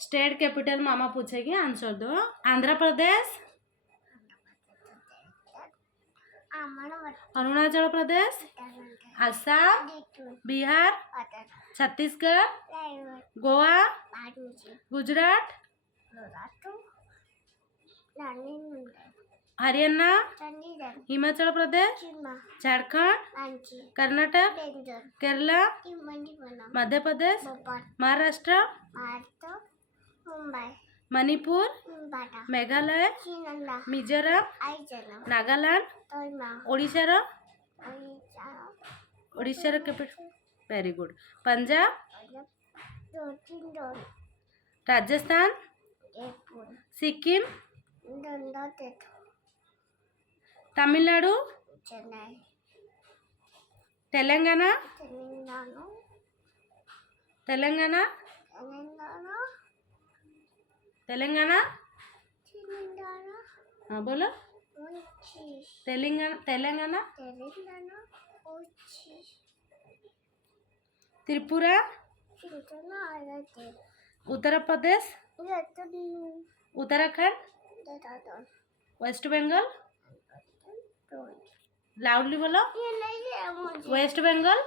State capital मामा पूछेगी, answer दो। Andhra Pradesh, Arunachal Pradesh, Assam, Bihar, Chhattisgarh, Goa, Gujarat, Haryana, Himachal Pradesh, Jharkhand, Karnataka, Kerala, Madhya Pradesh, Maharashtra, Manipur, Meghalaya, Mizoram, Nagaland, Odisha capital, very good, Punjab, Rajasthan, Sikkim, Tamil Nadu, Telangana, Telangana, Telangana, हाँ बोलो, तेलंगाना, तेलंगाना, त्रिपुरा, उत्तर प्रदेश, उत्तराखंड, वेस्ट बंगाल, लाउडली बोलो, वेस्ट बंगाल,